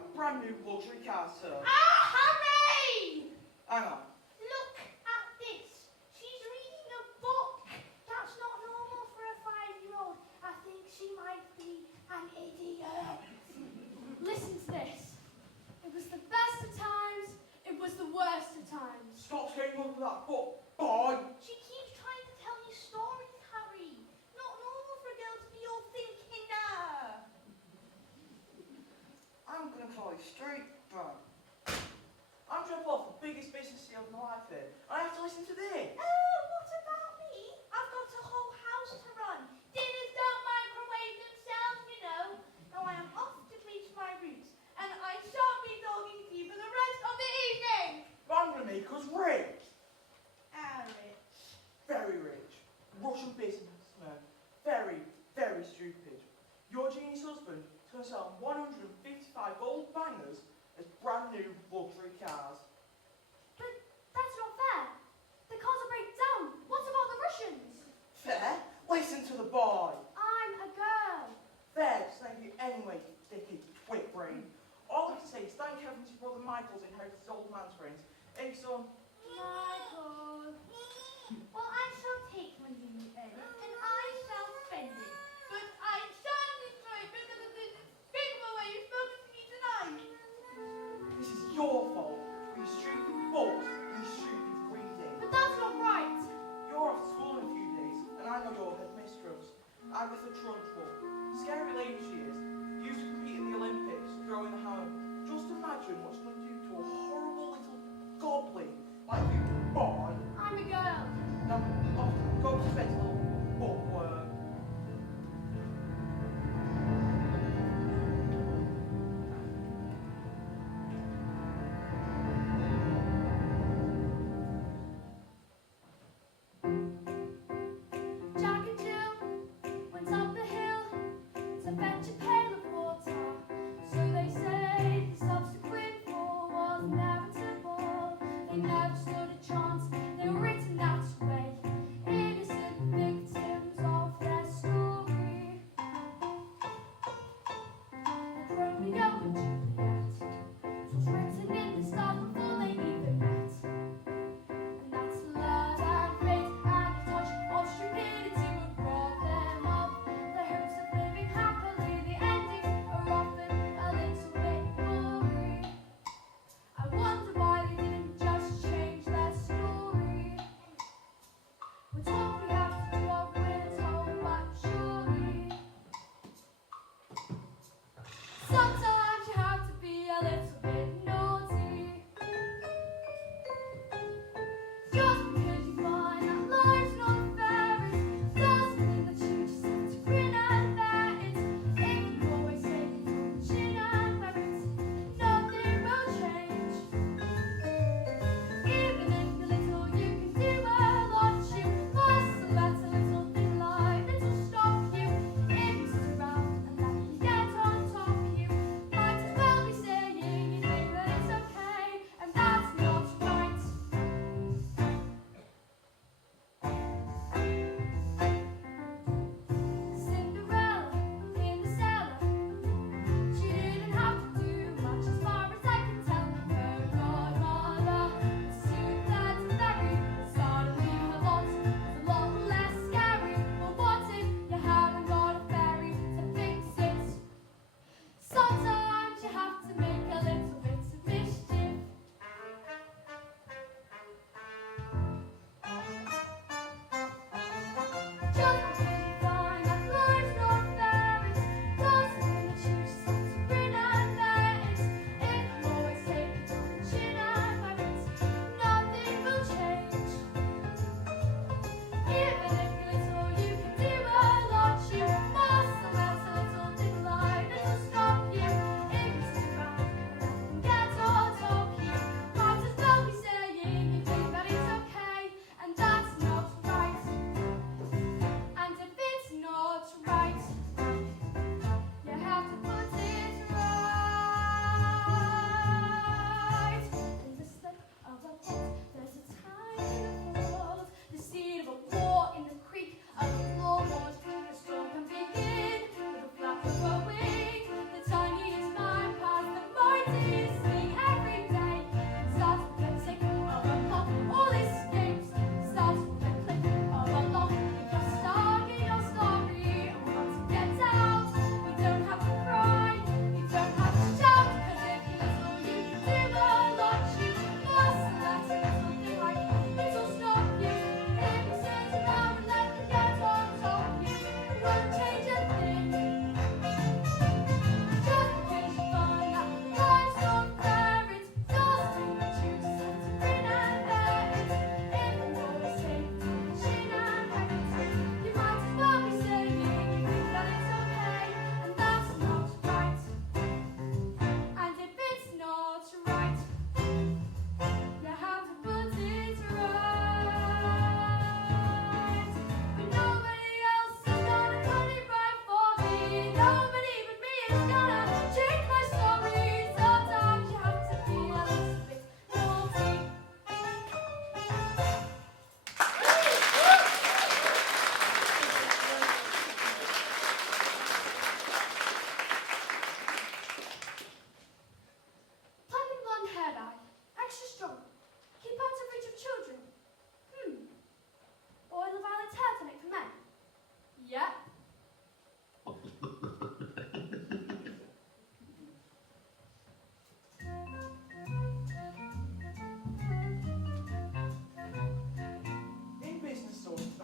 about brand new luxury cars, sir. Ah, hurry! Hang on. Look at this. She's reading a book. That's not normal for a 5-year-old. I think she might be an idiot. Listen to this. It was the best of times. It was the worst of times. Stop getting on with that book, boy. She keeps trying to tell me stories, Harry. Not normal for a girl to be all thinking now. I'm going to call you straight, bro. I'm trying to pull off the biggest business deal of my life here. And I have to listen to this. Oh, what about me? I've got a whole house to run. Dinners don't microwave themselves, you know. Now I am off to bleach my roots. And I shan't be talking to you for the rest of the evening. But I'm going to make us rich. Rich. Very rich. Russian businessman. Very, very stupid. Your genius husband is going to sell 155 gold bangers as brand new luxury cars. But that's not fair. The cars will break down. What about the Russians? Fair? Listen to the boy. I'm a girl. Fair, thank you anyway, dicky twit brain. All I can say is thank heaven his brother Michael's inherited his old man's brains. Hey son. Michael. Well, I shall take my new egg and I shall spend it. But I shan't destroy it because of the despicable way you've spoken to me tonight. This is your fault. You stupid boss. You stupid greedy. But that's not right. You're off to school in a few days, and I know your headmistress, Agatha Trunchbull. Scary lady she is. Used to compete in the Olympics, throwing the hammer. Just imagine what she's going to do to a horrible little goblin like you, boy. I'm a girl. Now, off, go to bed, little bookworm. Jack and Jill went up the hill to fetch a pail of water. So they say the subsequent fall was inevitable. They never stood a chance. They were written that way. Innocent victims of their story. Like Romeo and Juliet. 'Twas written in the stars before they even met. And that's love and fate and a touch of stupidity would rob them of the hopes of living happily. The endings are often a little bit gory. I wonder why they didn't just change their story. We're taught we have to do what we're told, but surely sometimes you have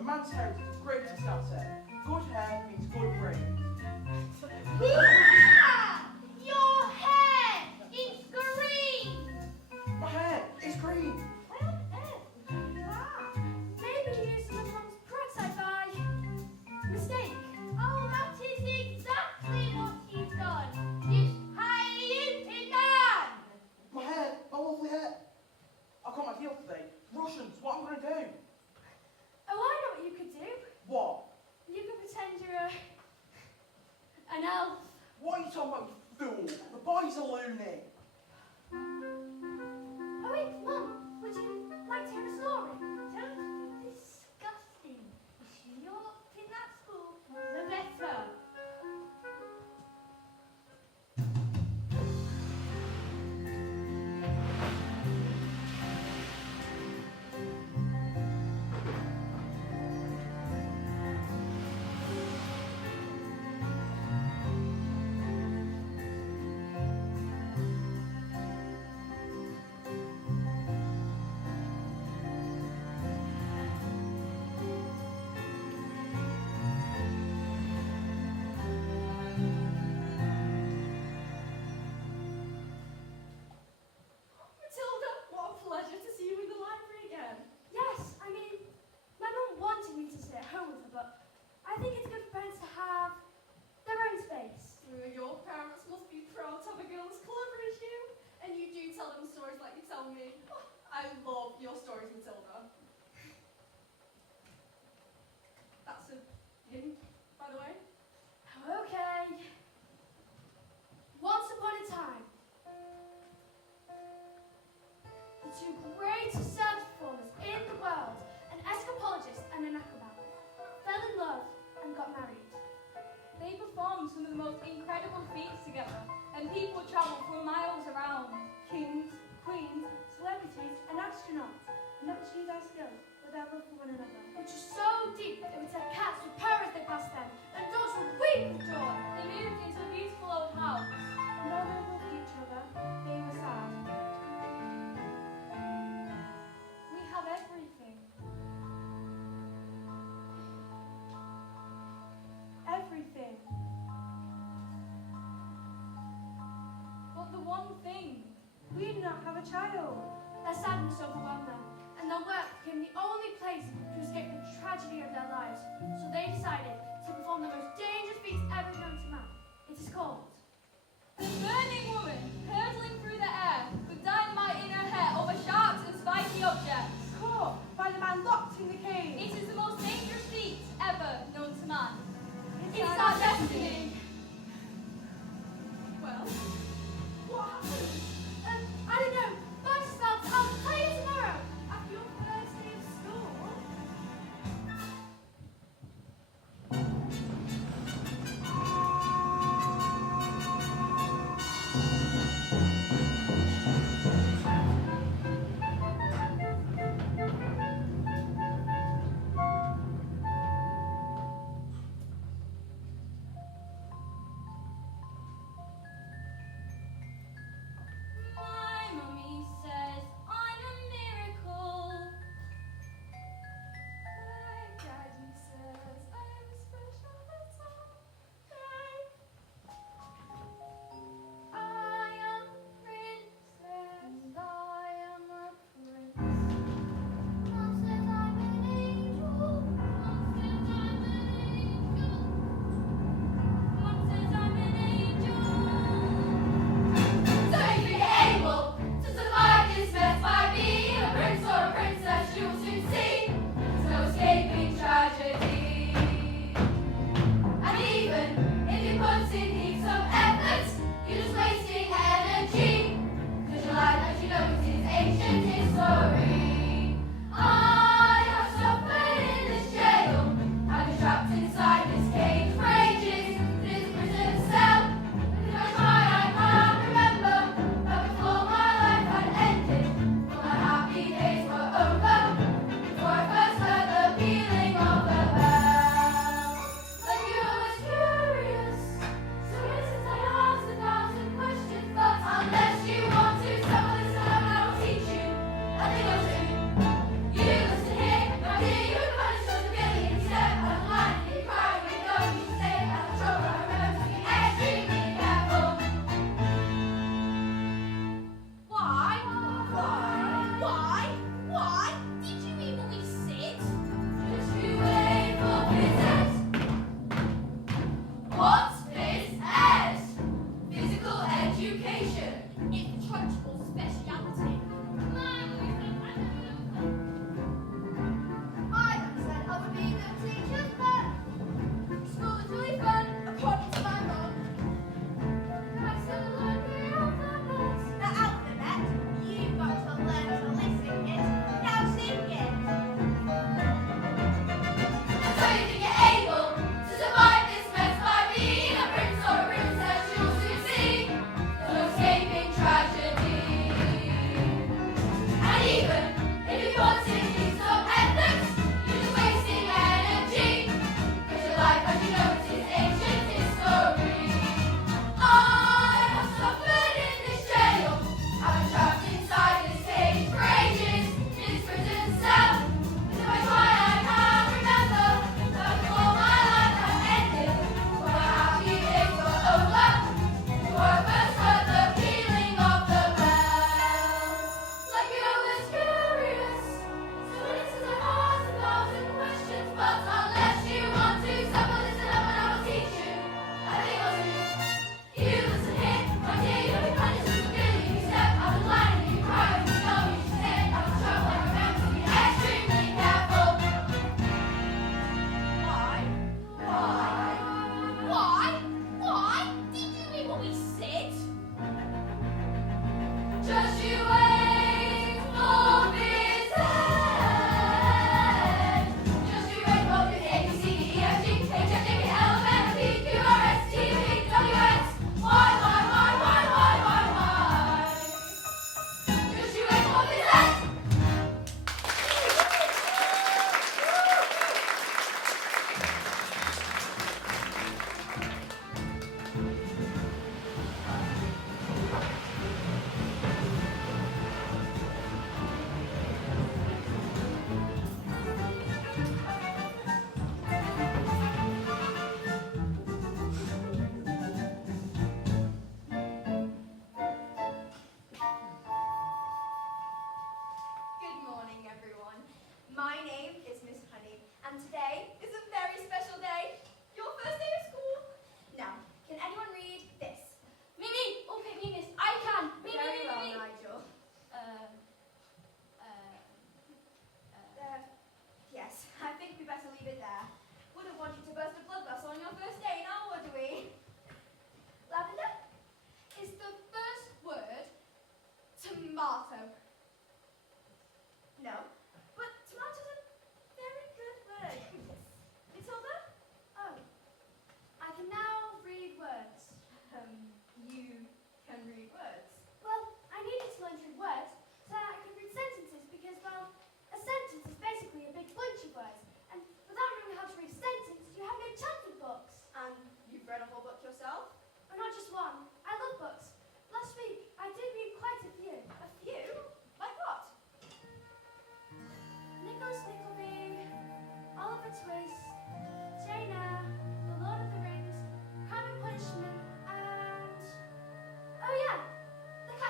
man's heritage is the greatest asset. Good hair means good brains. Your hair is green! My hair is green. Where on earth would you do that? Maybe he used some of Mum's peroxide by mistake. Oh, that is exactly what he's done. He's highly man! My hair, my lovely hair. I've got my deal today. Russians, what am I going to do? Oh, I know what you could do. What? You could pretend you're an elf. What are you talking about, you fool? The boy's a loony. Oh wait, Mum, would you like to hear a story? Don't be disgusting. The sooner you're locked in that school, the better. Matilda, what a pleasure to see you in the library again. Yes, I mean, my mum wanted me to stay at home with her, but I think it's good for parents to have their own space. Your parents must be proud to have a girl as clever as you. And you do tell them stories like you tell me. Oh, I love your stories, Matilda. That's a hint, by the way. Okay. Once upon a time, the two greatest circus performers in the world, an escapologist and an acrobat, fell in love and got married. They performed some of the most incredible feats together, and people travelled for miles around. Kings, queens, celebrities, and astronauts never achieved their skills, but their love for one another. Which was so deep it would set cats to purr as they passed them, and dogs would weep with joy. They moved into a beautiful old house, and though they loved each other, they were sad. We have everything. Everything. But the one thing, we do not have a child. Their sadness overwhelmed them, and their work became the only place to escape the tragedy of their lives. So they decided to perform the most dangerous feats ever known to man. It is called The burning woman, hurtling through the air, with dynamite in her hair over sharps and spiky objects. Caught by the man locked in the cave. It is the most dangerous feat ever known to man. It's our destiny. Well, what happened? I don't know. Bug spells. I'll tell you tomorrow after your first day of school.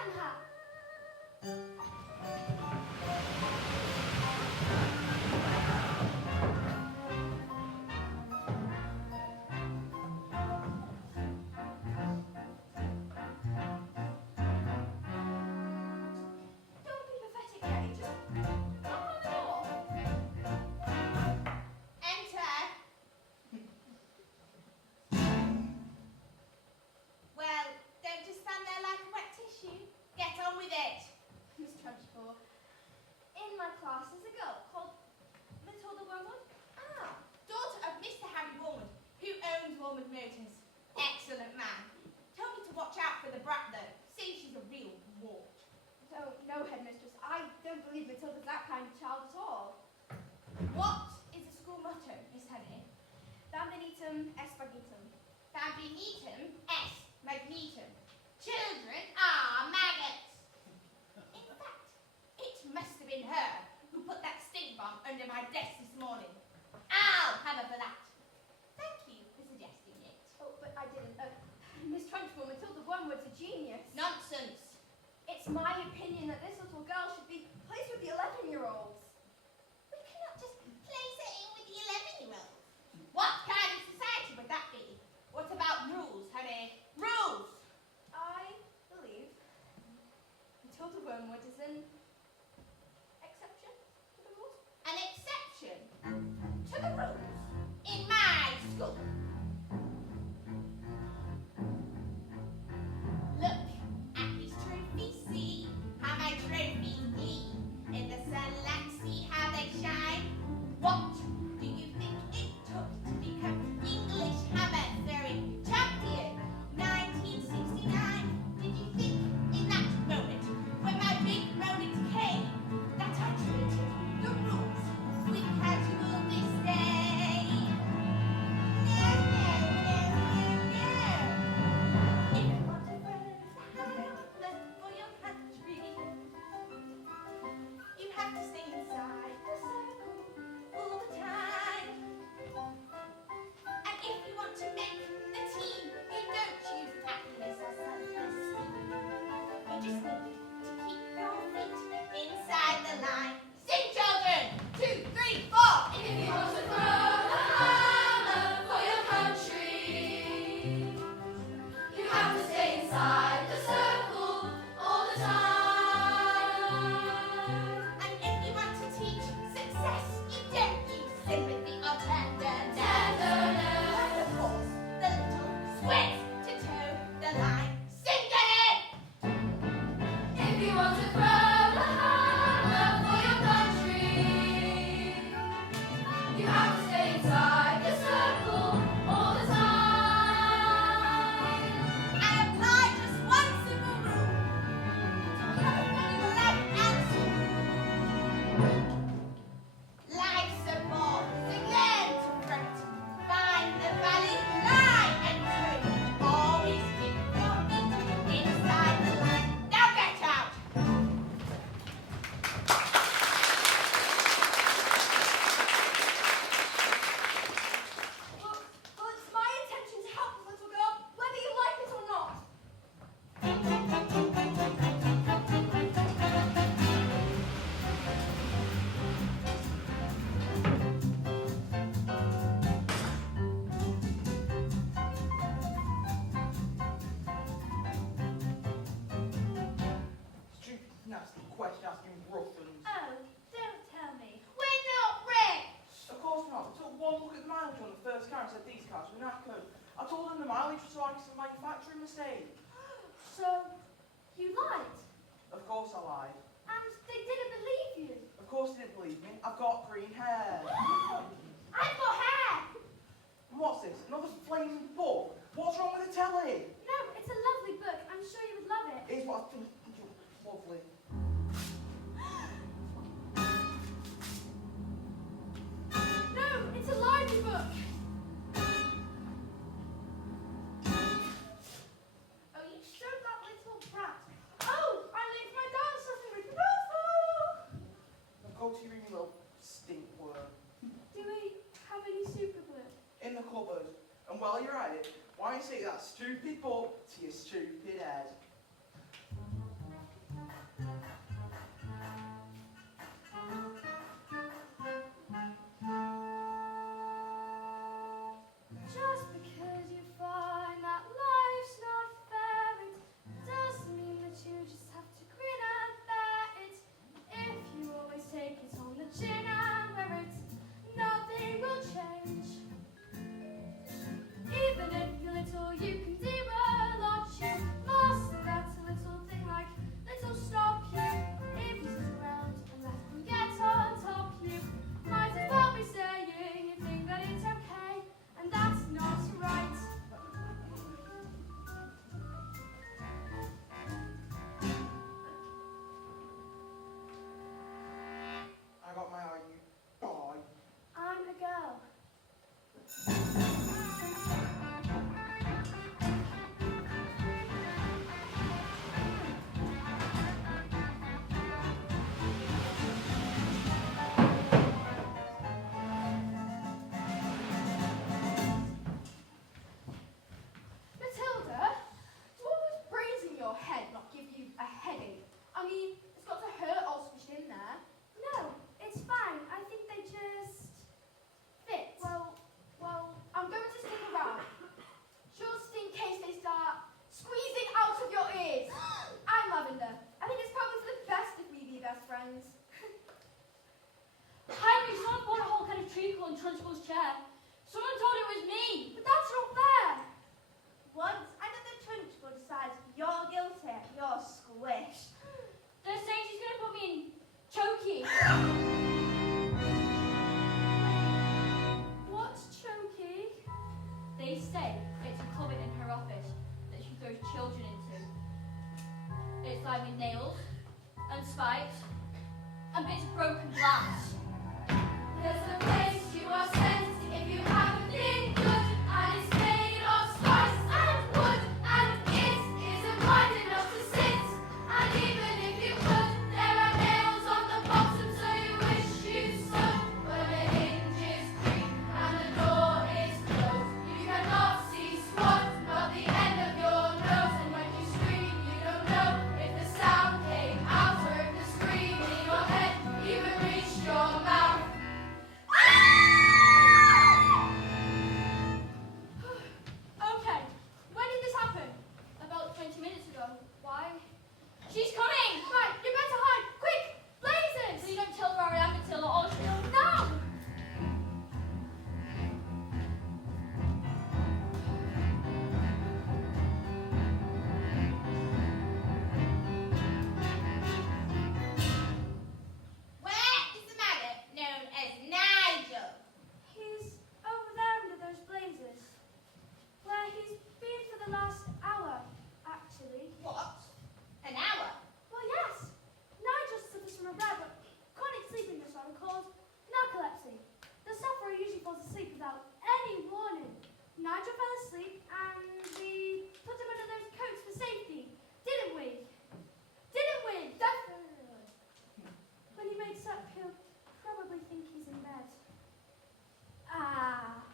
and hat. Don't be pathetic, Eddie. Just knock on the door. Enter. Well, don't just stand there like a wet tissue. Get on with it. Miss Trunchbull, in my class there's a girl called Matilda Wormwood. Ah, daughter of Mr. Harry Wormwood, who owns Wormwood Motors. Excellent man. Told me to watch out for the brat though. See, she's a real wart. Oh, no, headmistress, I don't believe Matilda's that kind of child at all. What is the school motto, Miss Honey? Bambinitum espaghetum. Fabinitum est magnetum. Children are maggots. In fact, it must have been her who put that stink bomb under my desk this morning. I'll have her for that. Thank you for suggesting it. Oh, but I didn't. Miss Trunchbull, Matilda Wormwood's a genius. Nonsense. It's my opinion that this little girl should be placed with the 11-year-olds. We cannot just place her in with the 11-year-olds. What kind of society would that be? What about rules, honey? Rules! I believe Matilda Wormwood is an exception to the rules. An exception to the rules in my school. Look at these trophies, see how my trophies gleam. In the sunlight, see how they shine. What do you think it took to become English hammer throwing champion? 1969. Did you think in that moment, when my big moment came, that I treated the rules with casual disdain? No, no, no, no, no. If you want to run for your country, you have to stay inside the circle all the time. And if you want to make the team, you don't choose happiness or self-esteem. You just need to keep your feet inside the line. Sing, children! 2, 3, 4. If you want to throw the hammer for your country, you have to stay inside the circle all the time. And if you want to teach success, you don't use sympathy or tenderness. And of course, the little squid to toe the line. Sing it! If you want to throw the hammer for your country, you have to stay inside the circle all the time. I apply just one simple rule. To have a funny life answer. Life's a ball, so learn to throw it. Find the valid line and throw it. Always keep your feet inside the line. Now get out! Well, it's my intention to help the little girl, whether you like it or not. Stupid, nasty question asking Ruffins. Oh, don't tell me. We're not rich! Of course not. I took one look at the mileage on the first car and said these cars were knackered. I told them the mileage was like some manufacturing mistake. So, you lied, Of course I lied. and they didn't believe you. Of course they didn't believe me. I've got green hair. I've got hair. And what's this? Another flaming book? What's wrong with the telly? No, it's a lovely book. I'm sure you would love it. Here's what I think. Lovely. No, it's a library book. Oh, you showed that little brat. Oh, I'm late for my dance lesson with Rufo. Now go to your room, you little stink worm. Do we have any super glue? In the cupboard. And while you're at it, why don't you say that stupid book to your stupid head? give you a headache. I mean, it's got to hurt all squished in there. No, it's fine. I think they just fit. Well, I'm going to stick around. Just in case they start squeezing out of your ears. I'm Lavender. I think it's probably for the best if we be best friends. Henry, someone bought a whole kind of treacle on Trunchbull's chair. Someone told it was me. But that's not fair. Once another Trunchbull decides you're guilty, you're squished. They're saying she's going to put me in Chokey. What's Chokey? They say it's a cupboard in her office that she throws children into. It's lined with nails and spikes and bits of broken glass. There's a place you are sent if you haven't been good, and it's made of spice and wood, and it isn't wide enough to sit. And even if you could, there are nails on the bottom, so you wish you stood. But the hinge is green and the door is closed. You cannot see squat, not the end of your nose. And when you scream, you don't know if the sound came out or if the scream in your head even reached your mouth. Okay, when did this happen? About 20 minutes ago. Why? She's coming! Right, you better hide! Quick! Blazes! So you don't tell her where I am, Matilda, or she'll... No! Where is the maggot known as Nigel? He's over there under those blazes. Where he's been for the last hour, actually. What? An hour? Well, yes. Nigel suffers from a rare but chronic sleeping disorder called narcolepsy. The sufferer usually falls asleep without any warning. Nigel fell asleep and we put him under those coats for safety, didn't we? Didn't we? Definitely. When he wakes up, he'll probably think he's in bed. Ah.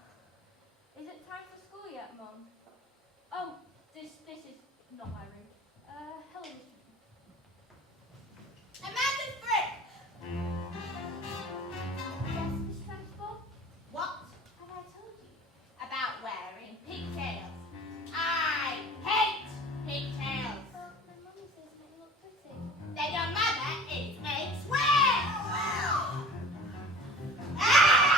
Is it time for school yet, Mum? Oh, this is not my room. Hello, Mr. Amanda Fripp! Yes, Miss Trunchbull? What? Have I told you? About wearing pigtails. I hate pigtails. Well, my mummy says that you look pretty. Then your mother is a twin! Ah!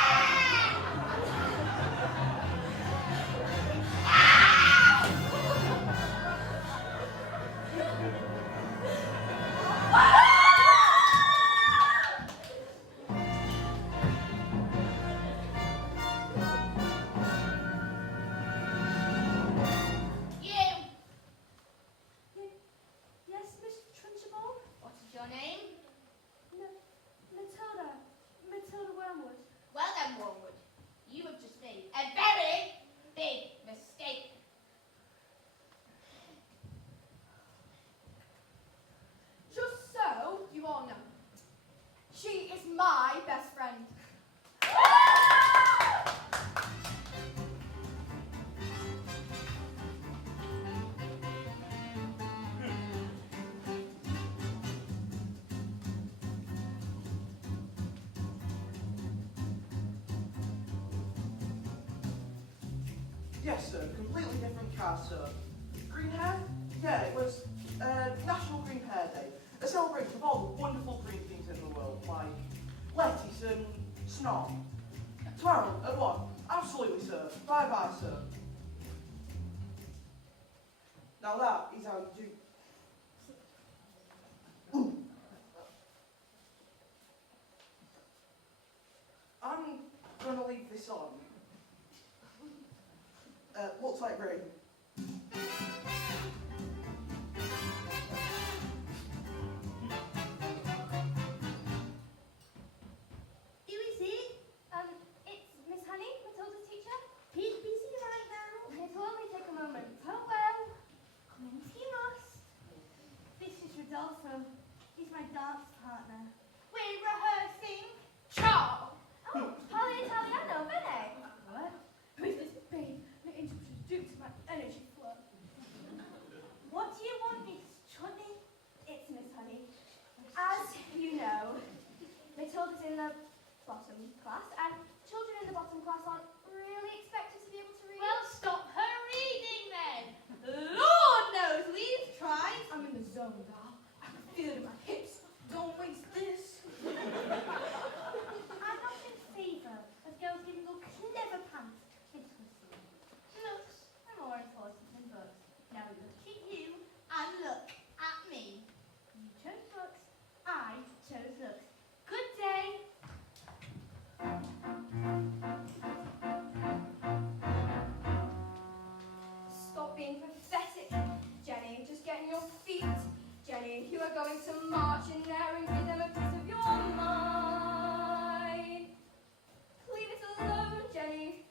You! Yes, Miss Trunchbull? What is your name? Matilda. Matilda Wormwood. Well then, Wormwood, you have just made a very big mistake. Just so you all know, she is my best friend. Yes, sir. Completely different cast, sir. Green hair? Yeah, it was National Green Hair Day. A celebration of all the wonderful green things in the world, like lettuce and snot. Tomorrow, at what? Absolutely, sir. Bye-bye, sir. Now that is how you do... Ooh. I'm going to leave this on. Looks like rain. Who is it? It's Miss Honey, Matilda's teacher. He's busy right now. It will only take a moment. Oh well. Come in if you must. This is Rodolfo. He's my dance partner. We're rehearsing. Ciao! Oh, Polly Italiano, bene. What? Who is this babe that introduced you to my energy flow? What do you want, Miss Chunny? class, and children in the bottom class aren't really expected to be able to read. Well, stop her reading then. Lord knows we've tried. I'm in the zone, Val. I can feel it in my hips. Don't waste this. I'm not in favour of girls giving all clever pants into the school. Looks are more important than books. Now look at you and look at me. You chose books, I chose looks. Good day. Stop being pathetic, Jenny. Just get on your feet. Jenny, you are going to march in there and give them a piece of your mind. Leave it alone, Jenny.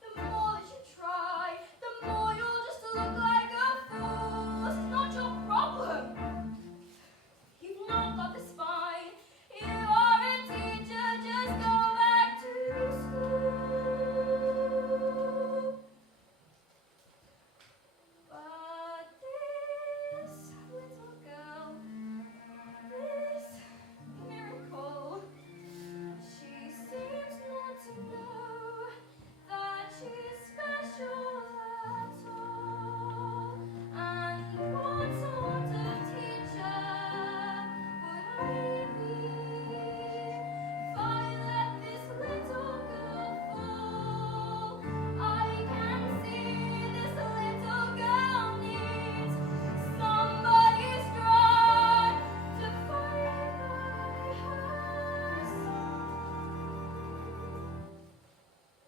The more that you try, the more you'll just look like a fool. This is not your problem. You've not got the spine. You are a teacher. Just go back to school. But this little girl, this miracle, she seems not to know that she's special at all. And what sort of teacher would I be if I let this little girl fall? I can see this little girl needs somebody strong to fight by her side.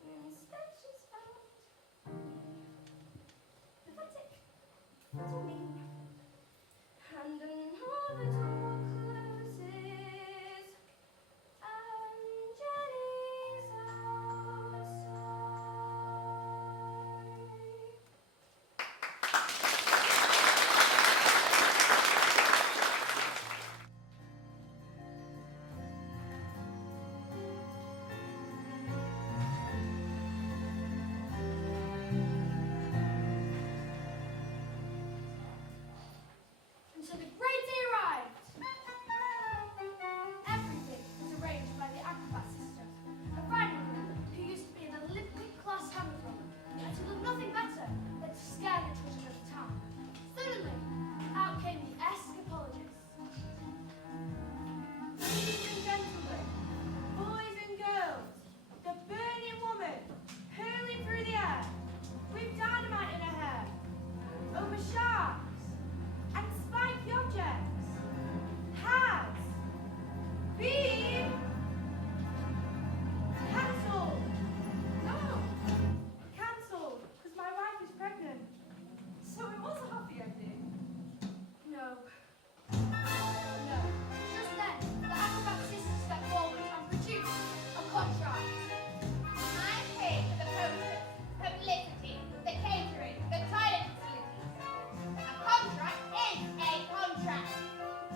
Instead, she's found pathetic, little me. And another door closes, and Jenny's outside. And so the great day arrived. Everything was arranged by the acrobat sisters. A riding woman who used to be an Olympic class hammer and who loved nothing better than to scare the children of the town. Suddenly, out came the escapologists. Ladies and gentlemen, boys and girls, the burning woman hurling through the air with dynamite in her hair over sharks and spiky objects has been cancelled. No, cancelled because my wife is pregnant. So it was a happy ending. No. No. Just then, the acrobat sisters stepped forward and produced a contract. I pay for the posters, publicity, the catering, the toilet facilities. A contract is a contract.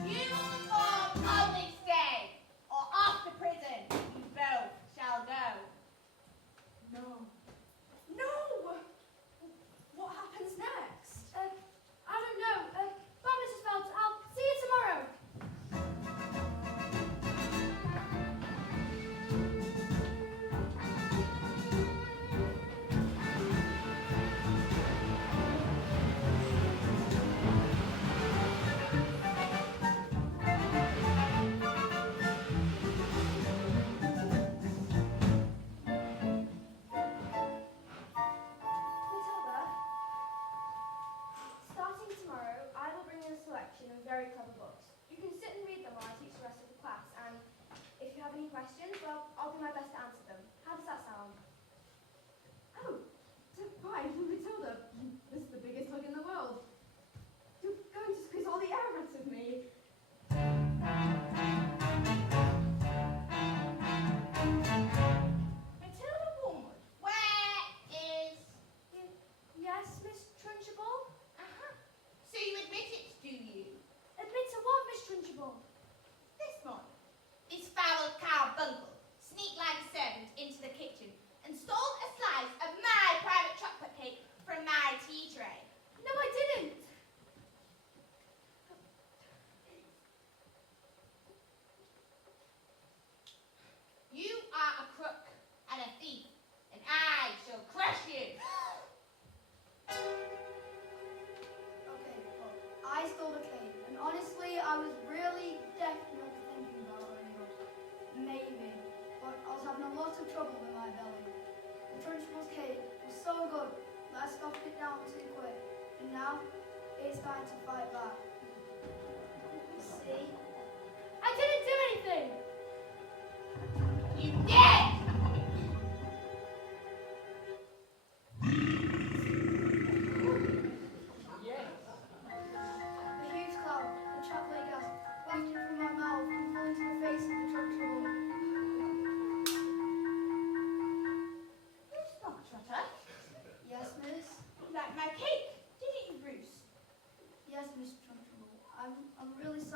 You form only stay, or after prison, you both shall go. No. No! What happens next? I don't know. Bye, Mrs. Phelps. I'll see you tomorrow. Matilda, starting tomorrow, I will bring you a selection of very clever books. You can sit and read them while I teach the rest of the class, and if you have any questions, well, I'll do my best to answer them. How does that sound? Oh, why, Matilda, this is the biggest hug in the world. You're going to squeeze all the air out of me. Matilda Woolman, where is... Yes, Miss Trunchbull? Uh-huh. So you admit it, do you? Admit to what, Miss Trunchbull? This morning, this foul carbuncle sneaked like so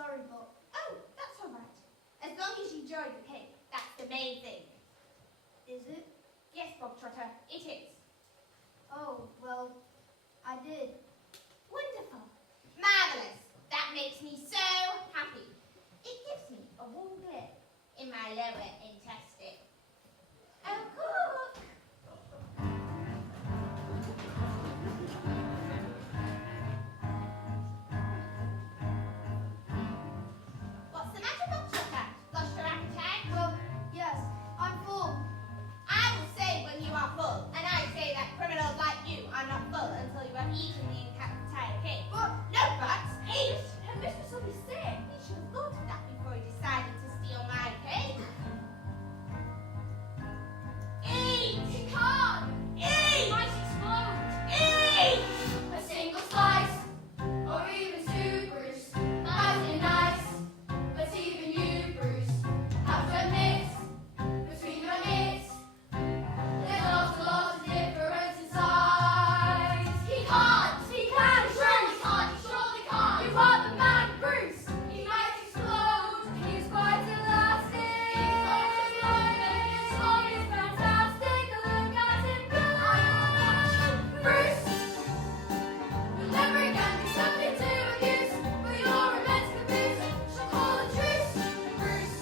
sorry, but Oh, that's all right. As long as you enjoyed the cake, that's the main thing. is it? Yes, Bob Trotter, it is. Oh, well, I did. Wonderful. Marvellous. That makes me so happy. It gives me a warm glow in my lower intestine. Oh, cook! What's the matter, Bob Trotter? Lost your appetite? Well, yes, I'm full. I will say when you are full, and I say that criminals like you are not full until you have eaten the entire cake. But No buts, eat! Her mistress will be sick. You should have thought of that before you decided to steal my cake. Eat! You can't! Eat! It might explode! Eat! A single slice, or even two, Bruce, might be nice. But even you, Bruce, have to admit, between your knits, there's not a lot of difference in size. He can't! He can! He surely can't! He surely can't! You are the man, Bruce! He might explode! He's quite elastic! He's not exploding! His song is fantastic! Look at him go! Bruce! Remembering can be subject to abuse, but you're immense caboose. Shall call a truce, Bruce.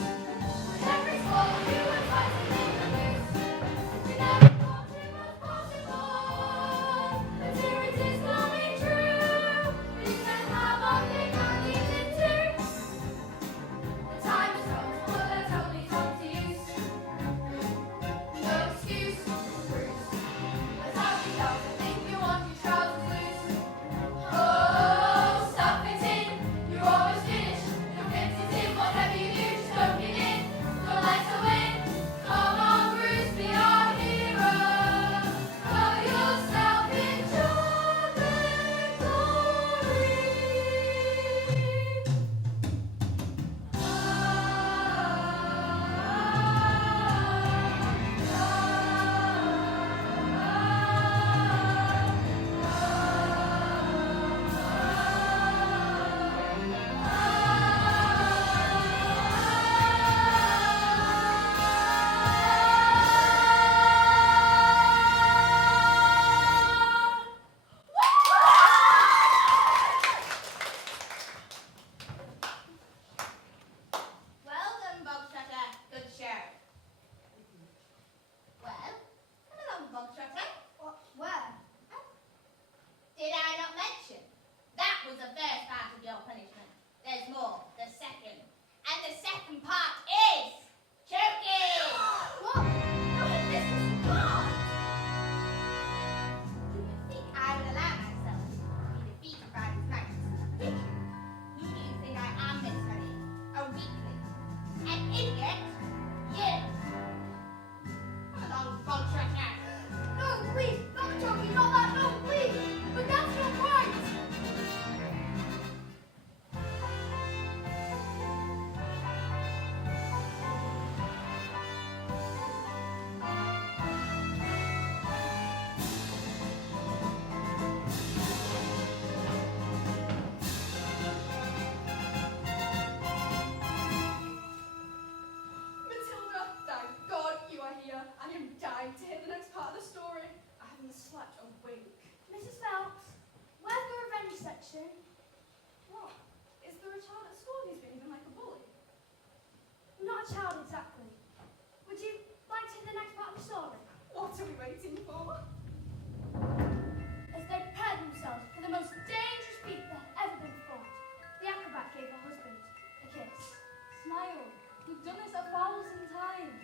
Whenever it's full, you would fight to make the news. We never thought it was possible, but here it is coming true. We can have our cake and eat it too. The time is come to put that only tongue to use. No excuse, Bruce. Let's have you down. I think you want your trousers loose. Oh, stuff it in. You're almost finished. Don't get it in. Whatever you do, just don't give in. Don't let it win. Come on, Bruce, be our hero. Throw yourself in chocolate glory. Well done, Bob Trotter. Good show. Well, come along, Bob Trotter. where? Did I not mention? That was the first part of your punishment. There's more, the second. And the second part is Chokey! What? No, headmistress, you can't! Do you think I would allow myself to be defeated by this majesty? Did you? Do you think I am Miss Honey? A weakling? An idiot? You! Come along, Bob Trotter. No, please, not Chokey, not that, no, please. But that's not right. Matilda, thank God you are here. I am dying to hear the next part of the story. I haven't slept a wink. Mrs. Phelps, where's the revenge section? What? Is there a child at school who's behaving like a bully? Not a child exactly. Would you like to hear the next part of the story? What are we waiting for? As they prepared themselves for the most dangerous feat that had ever been performed, the acrobat gave her husband a kiss. Smile. We've done this 1,000 times.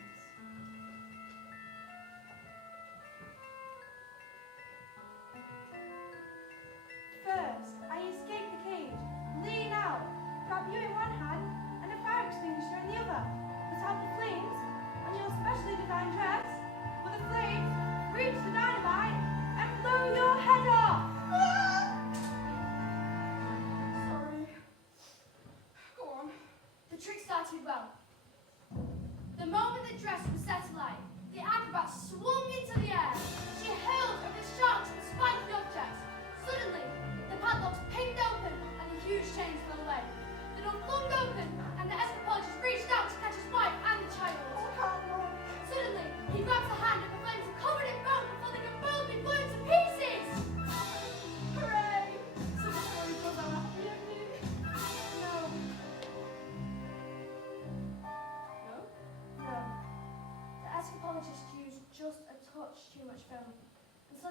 First, I escape the cage, lean out, grab you in one hand and a fire extinguisher in the other. Put out the flames on your specially designed dress, for the flames reach the dynamite and blow your head off. Sorry. Go on. The trick started well. The moment the dress was set alight, the acrobat swung into the air. She hurled over the sharp and spiky objects. Suddenly, the padlocks pinged open and the huge chains fell away. The non-fungo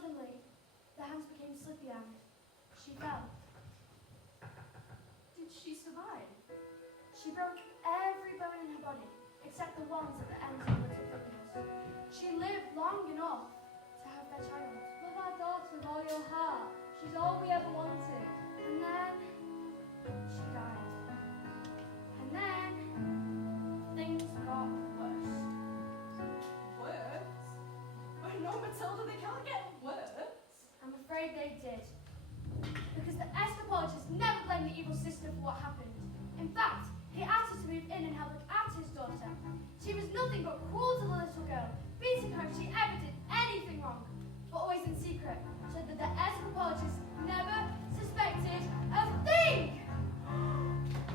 Suddenly, the hands became slippy and she fell. Did she survive? She broke every bone in her body, except the ones at the ends of her little fingers. She lived long enough to have their child. Love our daughter with all your heart. She's all we ever wanted. And then she died. And then things got worse. Words? Oh no, Matilda, they can't get words. I'm afraid they did. Because the escapologists never blamed the evil sister for what happened. In fact, he asked her to move in and help look after his daughter. She was nothing but cruel to the little girl, beating her if she ever did anything wrong, but always in secret, so that the escapologists never suspected a thing!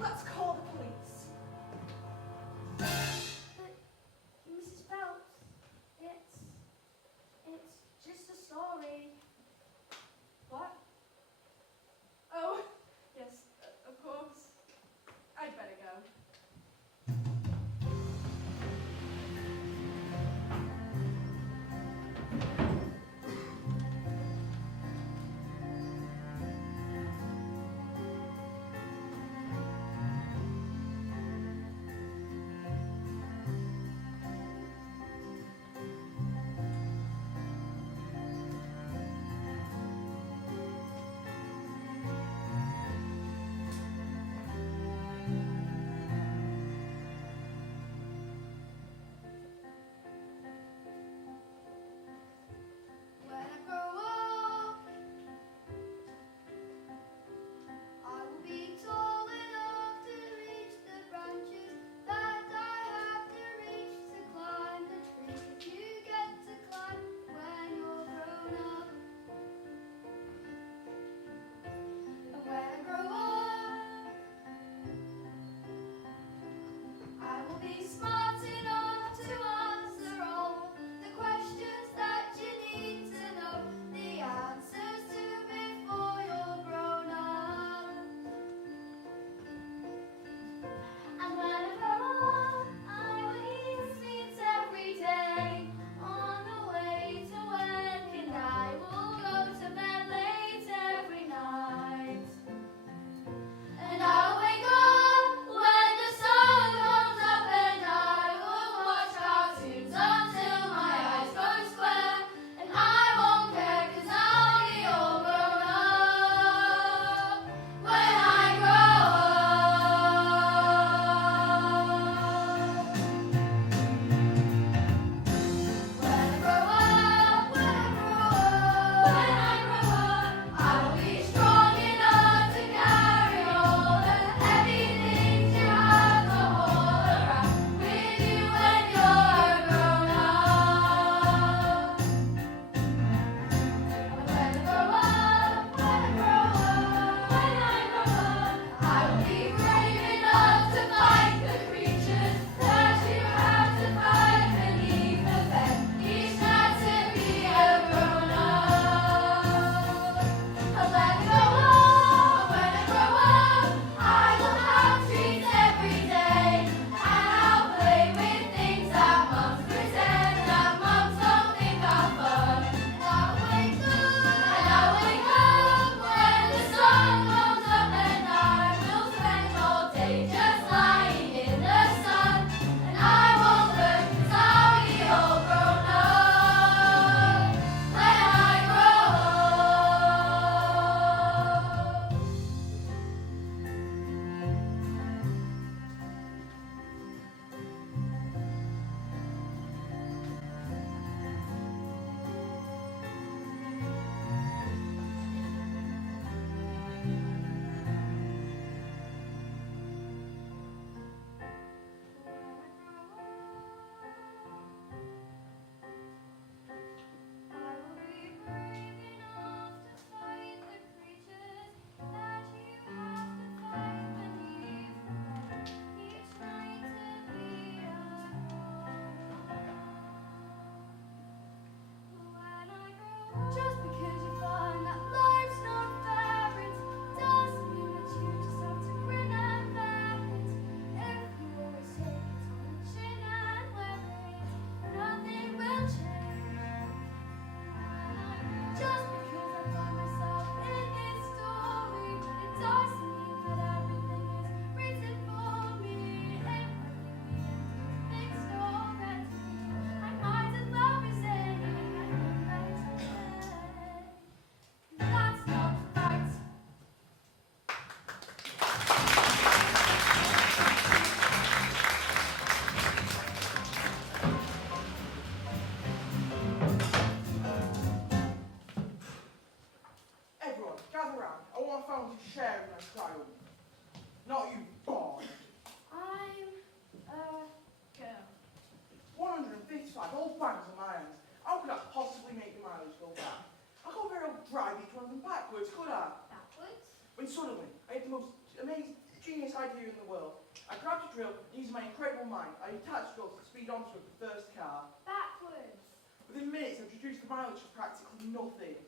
Let's call the police. But, Mrs. Phelps, it's just a story. What? Oh, yes, of course. I'd better go. I grabbed a drill, and using my incredible mind, I attached drills to speed onto the first car. Backwards. Within minutes, I'd reduced the mileage to practically nothing.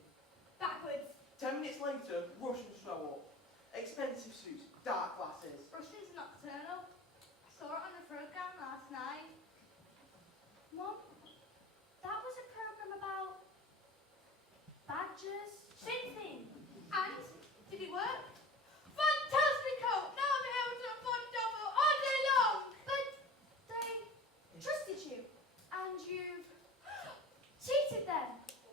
Backwards. 10 minutes later, Russians show up. Expensive suits, dark glasses. Russians nocturnal. I saw it on the programme last night. Mum, that was a program about badgers. Same thing. And did it work? Fantastico! Now I'm able to afford double all day long! But they trusted you, and you've cheated them.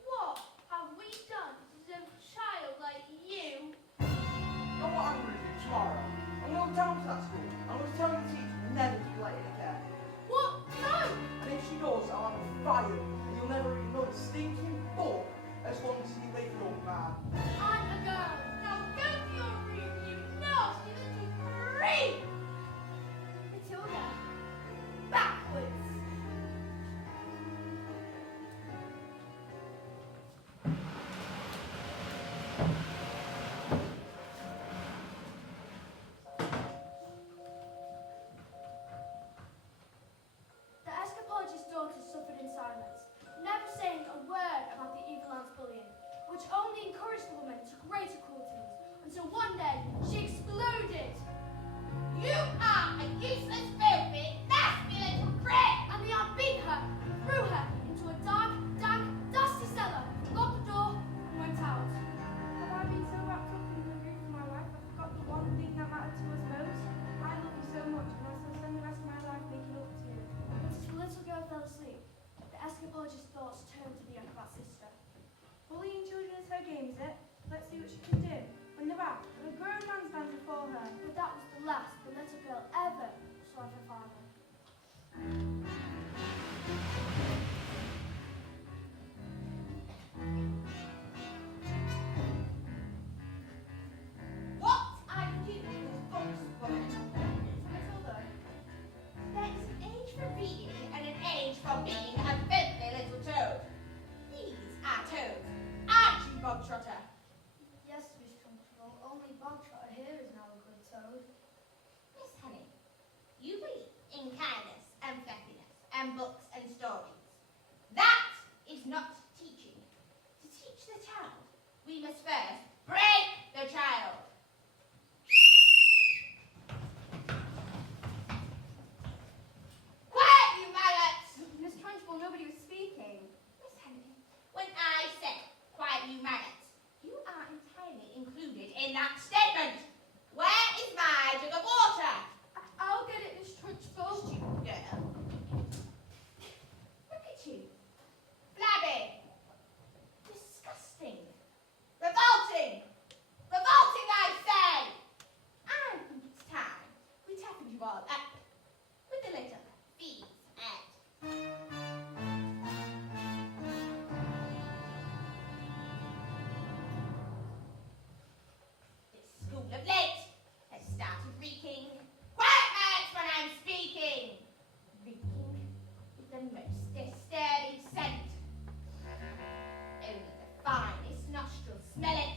What have we done to deserve a child like you? You know what I'm going to do tomorrow? I'm going to go down to that school. I'm going to tell the teacher never to be late again. What? No! And if she does, I'll have her fired, and you'll never read another stinking book as long as you live, young man. I'm a girl. Now go to your room, you nasty little creep! Matilda. Backwards. The escapologist's daughter suffered in silence, never saying a word about the evil aunt's bullying, which only encouraged the woman to greater cruelties, until one day she exploded, You are a useless, filthy, nasty little prick! and the aunt beat her, threw her into a dark, dank, dusty cellar, locked the door, and went out. Have I been so wrapped up in the grief of my wife I forgot the one thing that mattered to us most? I love you so much and I shall spend the rest of my life making up to you. But as the little girl fell asleep, the escapologist's thoughts turned to the acrobat sister. Bullying children is her game, is it? Let's see what she can do. When the back, a grown man stands before her. But that was the last the little girl ever saw of her father. What are you doing with books, woman? Matilda, There is an age for reading and an age for being a filthy little toad. These are toads, aren't you, Bob Trotter? Yes, Miss Trunchbull, only Bob Trotter here is now a good toad. Miss Honey, you believe in kindness and fluffiness and books and stories. That is not teaching. To teach the child, we must first break the child. Quiet, you maggots! Miss Trunchbull, nobody was speaking. Miss Henry, when I said quiet, you maggots, you are entirely included in that statement. Where is my jug of water? I'll get it, Miss Trunchbull. Stupid girl. Look at you. Flabby. Disgusting. Revolting. Revolting, I say. I think it's time we toughened you all up with a little fees and this school of late has started reeking. Quiet words when I'm speaking. Reeking with the most disturbing scent. Only the finest nostrils smell it,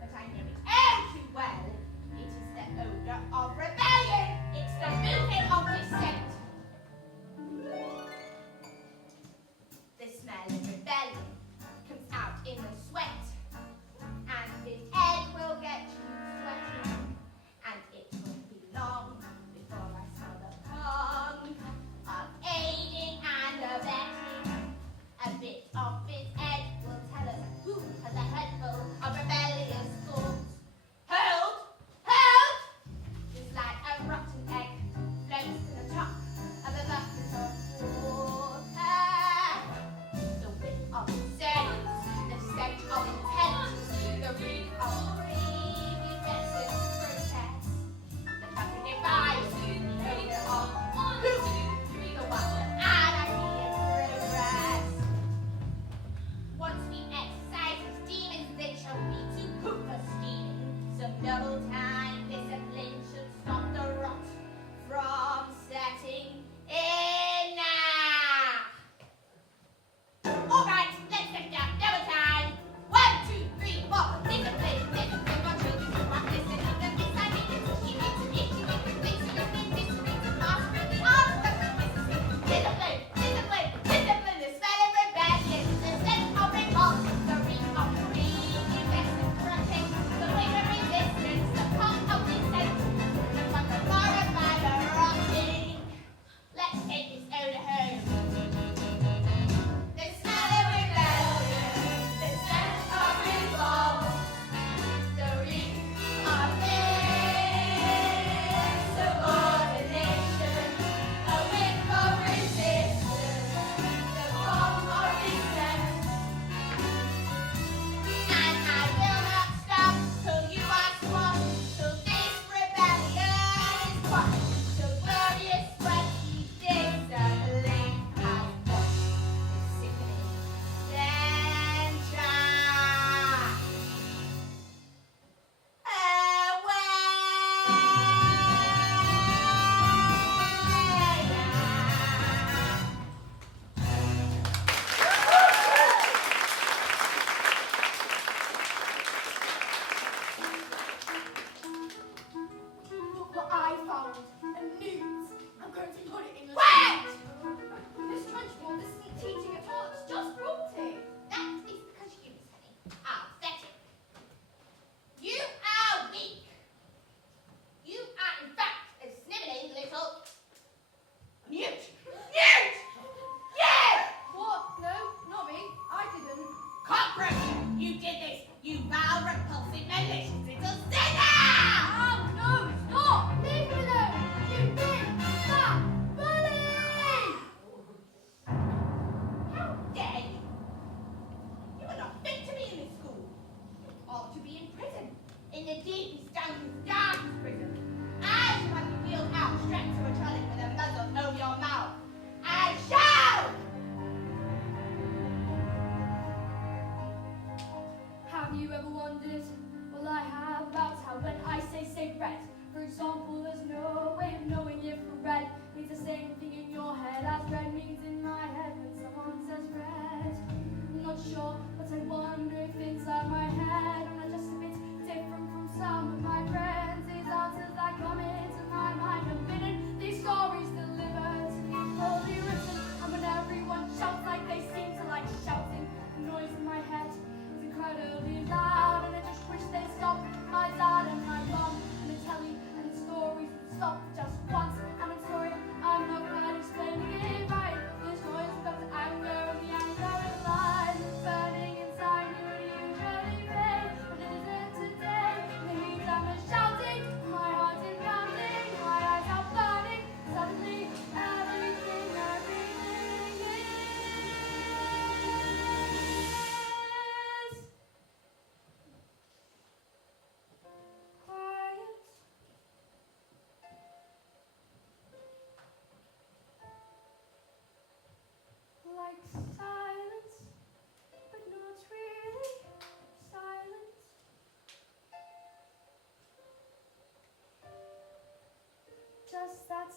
but I know it all too well. It is the odour of rebellion. It's the moving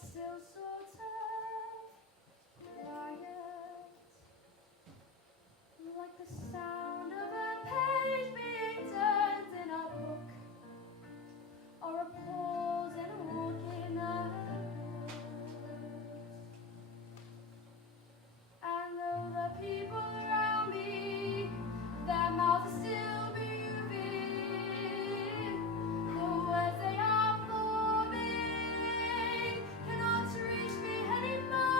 still sort of quiet, like the sound of a page being turned in a book, or a pause in a walk in a wood. And though the people around me, their mouths are still moving, the words they are forming cannot reach me anymore.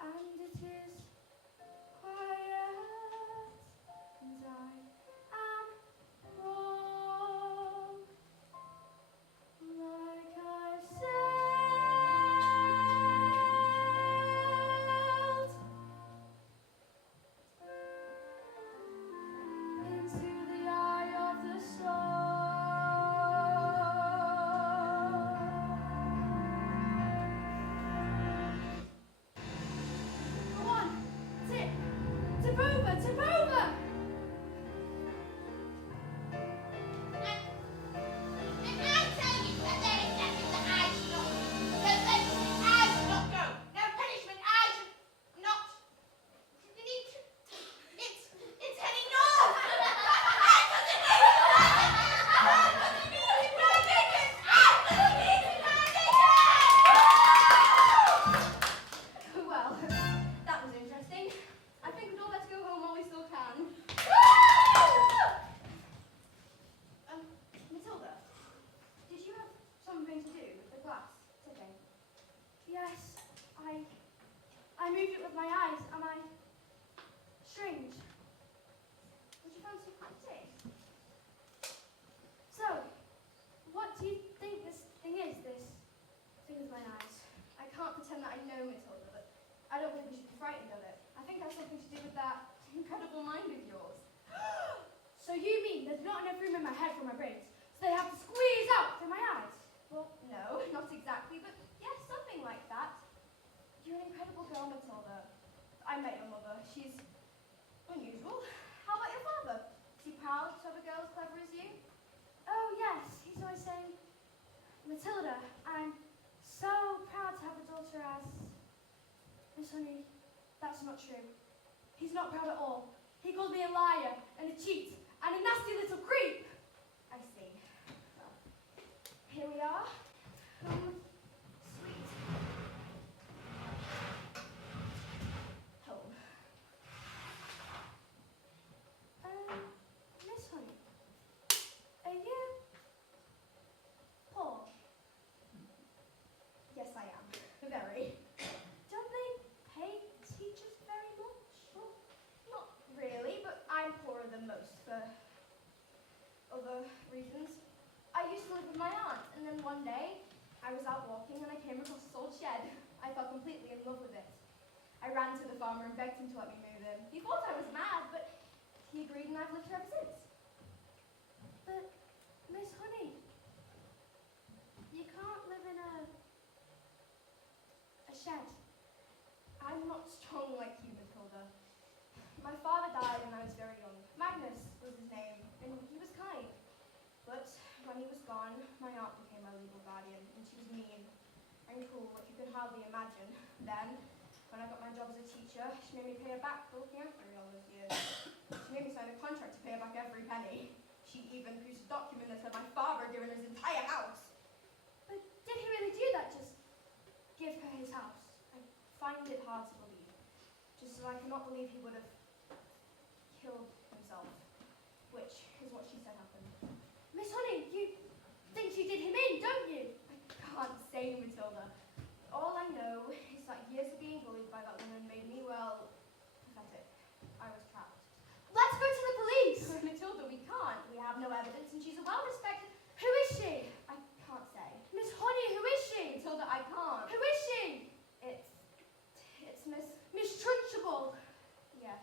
And it is quiet, and I am wrong, like I've sailed into the eye of the storm. Go on, tip, tip over, tip over. And I tell you that there is nothing that I should not do. No punishment I should not go. No punishment I should not. It's heading north. Well, that was interesting. I think we'd all better go home while we still can. Matilda, did you have something to do with the glass tipping? Yes, I moved it with my eyes. Am I strange? Would you fancy a cup of tea? So, what do you think this thing is, this thing with my eyes? I can't pretend that I know, Matilda, but I don't think we should be frightened of it. I think that's something to do with that incredible mind of yours. So you mean there's not enough room in my head for my brains, so they have to squeeze out through my eyes? Well, no, not exactly, but yes, something like that. You're an incredible girl, Matilda. I met your mother. She's unusual. How about your father? Is he proud to have a girl as clever as you? Oh, yes. He's always saying, Matilda, I'm so proud to have a daughter as... Miss Honey, that's not true. He's not proud at all. He called me a liar and a cheat and a nasty little creep. I see. Well, here we are. Sweet. Home. Miss Honey, are you poor? Yes, I am. Very. Don't they pay teachers very much? Well, not really, but I'm poorer than most for other reasons. I used to live with my aunt, and then one day I was out walking and I came across this old shed. I fell completely in love with it. I ran to the farmer and begged him to let me move in. He thought I was mad, but he agreed, and I've lived here ever since. But, Miss Honey, you can't live in a shed. I'm not strong like you, Matilda. My father died when I was very young. Magnus was his name, and he was kind. But when he was gone, my aunt became my legal guardian, and she was mean and cruel, which you can hardly imagine. Then, when I got my job as a teacher, she made me pay her back for looking after me all those years. She made me sign a contract to pay her back every penny. She even produced a document that said my father had given her his entire house. But did he really do that? Just give her his house? I find it hard to believe. Just as I cannot believe he would have killed himself, which is what she said happened. Miss Honey, you think she did him in, don't you? I can't say, Matilda. All I know is that years of being bullied by that woman made me, well, pathetic. I was trapped. Let's go to the police! Matilda, we can't. We have no evidence, and she's a well-respected... Who is she? I can't say. Miss Honey, who is she? Matilda, I can't. Who is she? It's Miss Trunchable. Yes.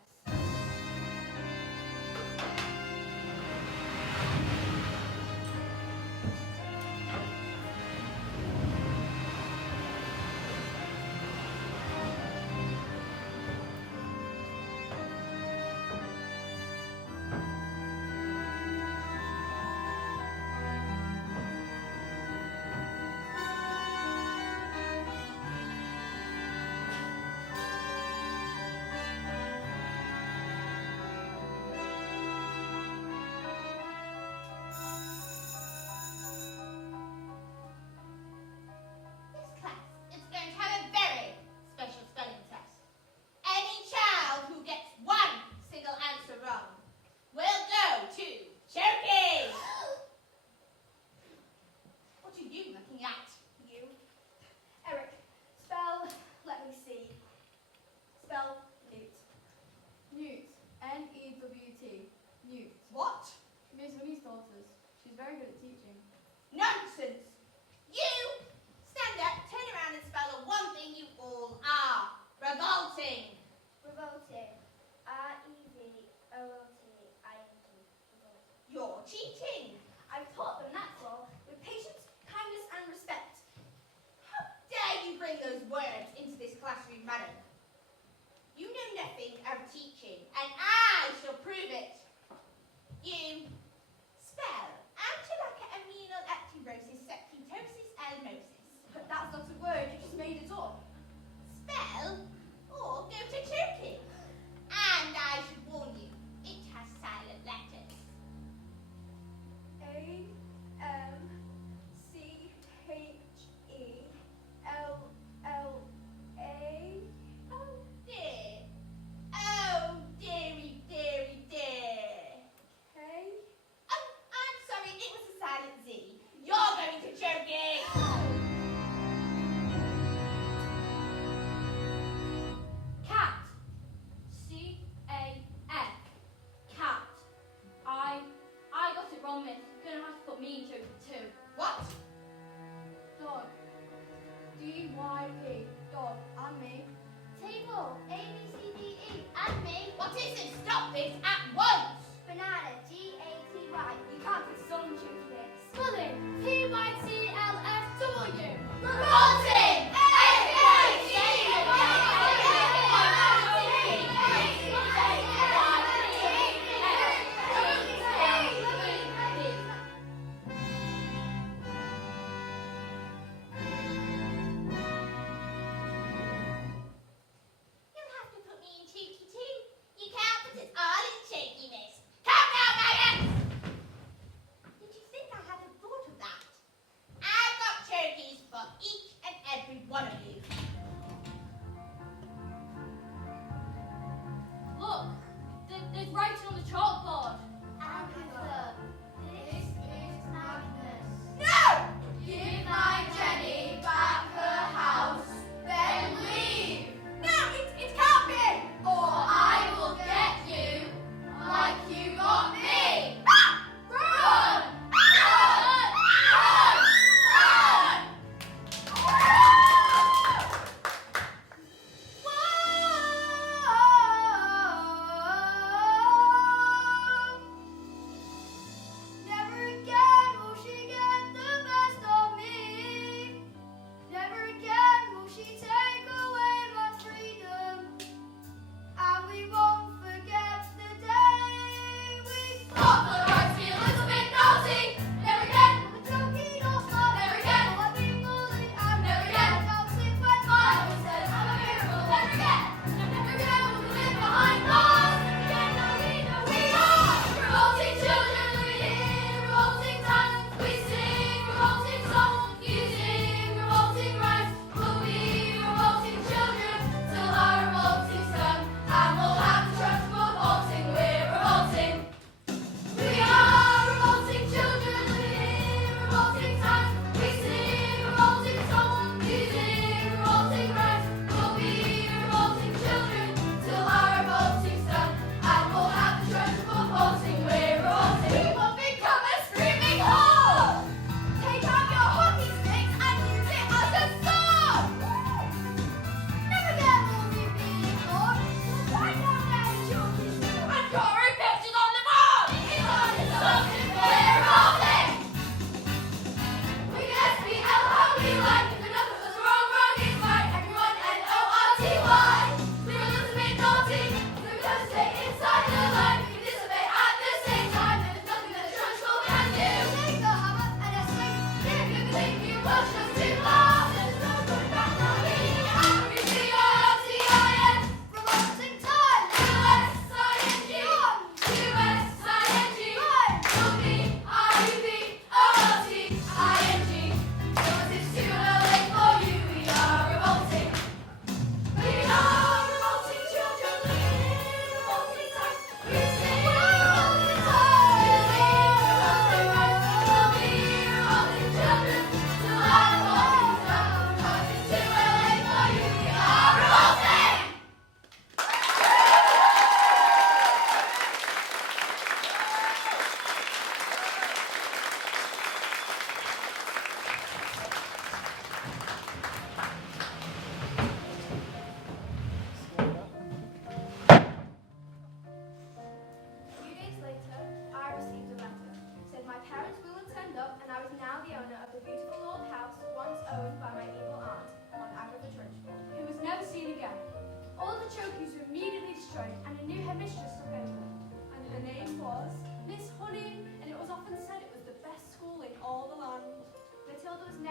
very good at teaching. Nonsense! You stand up, turn around and spell the one thing you all are. Revolting. Revolting. R-E-V-O-L-T-I-N-G. Revolting. You're cheating. I've taught them, that's all, with patience, kindness, and respect. How dare you bring those words into this classroom, madam? You know nothing of teaching, and I shall prove it. You spell antilacaminoactirosis septitosis elmosis. But that's not a word, you just made it up. Spell, or go to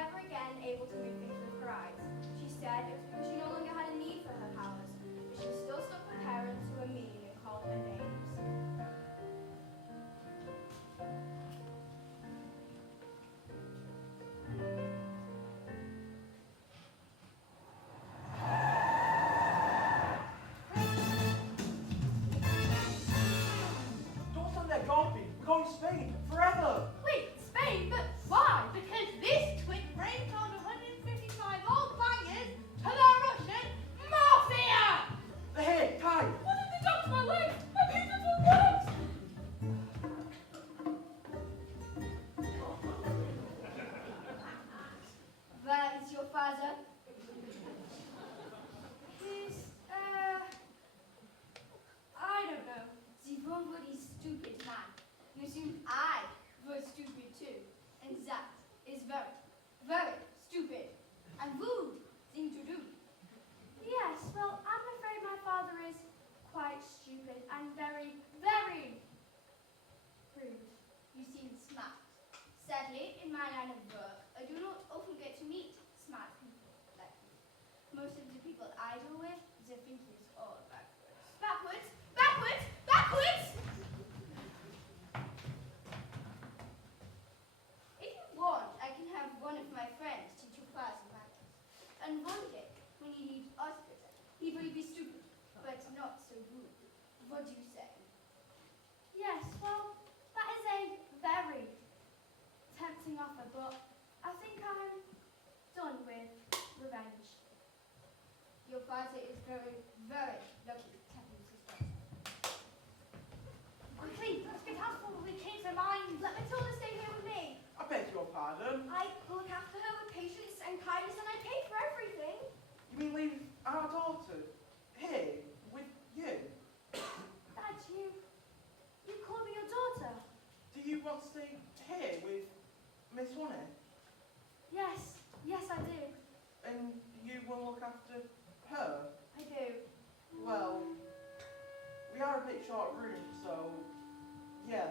never again able to move things with her eyes. She said it was because she no longer had a need for her powers, but she was still stuck with parents who were mean and called her names. Don't stand there gawping. We're going to Spain forever. Wait, Spain? But why? Because this twin brain told 155 old bangers to the Russian mafia! Hey, Kai. What have they done to my legs? My beautiful legs! Where is your father? He's, I don't know. The one very stupid man. You see, I was stupid too. And that is very, very stupid and rude thing to do. Yes, well, I'm afraid my father is quite stupid and very, very rude. You seem smart. Sadly, in my line of work, I do not often get to meet smart people like you. Most of the people I deal with, their thinking is all backwards. Backwards! Backwards! Backwards! If you want, I can have one of my friends teach you class in matters. And one day, when he leaves hospital, he will be stupid, but not so rude. What do you say? Yes, well, that is a very tempting offer, but I think I'm done with revenge. Your father is very, very lucky to have you, sister. Quickly, let's get out before we change their minds. Let Matilda stay here with me. I beg your pardon. I look after her with patience and kindness, and I pay for everything. You mean leave our daughter here with you? Dad, you call me your daughter? Do you want to stay here with Miss Honey? Yes, yes I do. And you will look after her? I do. Well, we are a bit short of room, so yeah.